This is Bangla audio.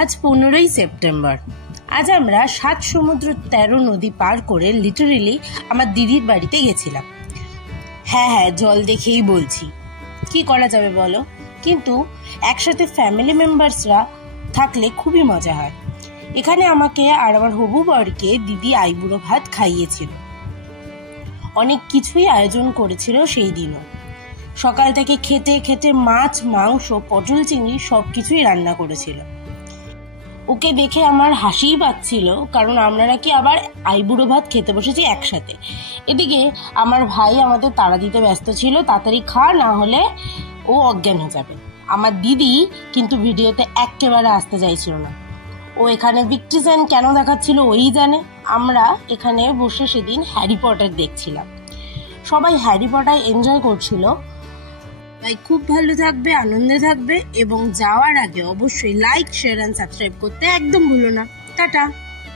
আজ 15ই সেপ্টেম্বর। আজ আমরা 7 সমুদ্র 13 নদী পার করে লিটারেলি আমার দিদির বাড়িতে গেছিলাম। হ্যাঁ, জল দেখেই বলছি, কি করা যাবে বলো? কিন্তু একসাথে ফ্যামিলি মেম্বার্সরা থাকলে খুবই মজা হয়। এখানে আমাকে আর আমার হবু বরকে দিদি আইবুড়ো ভাত খাইয়েছিল। অনেক কিছুই আয়োজন করেছিল সেই দিনও। সকাল থেকে খেতে খেতে মাছ, মাংস, পটল, চিংড়ি সবকিছুই রান্না করেছিল। ওকে দেখে আমার হাসিই পাচ্ছিল, কারণ আমরা নাকি আবার আইবুড়ো ভাত খেতে বসেছি একসাথে। এদিকে আমার ভাই আমাদের তাড়া দিতে ব্যস্ত ছিল, তাড়াতাড়ি খা, না হলে ও অজ্ঞান হয়ে যাবে। আমার দিদি কিন্তু ভিডিওতে একেবারে আসতে চাইছিল না। ও এখানে ভিক্টি সাইন কেন দেখাচ্ছিল ওই জানে। আমরা এখানে বসে সেদিন হ্যারি পটার দেখছিলাম। সবাই হ্যারি পটার এনজয় করছিল। তাই খুব ভালো থাকবে, আনন্দে থাকবে, এবং যাওয়ার আগে অবশ্যই লাইক, শেয়ার এন্ড সাবস্ক্রাইব করতে একদম ভুলো না। টাটা।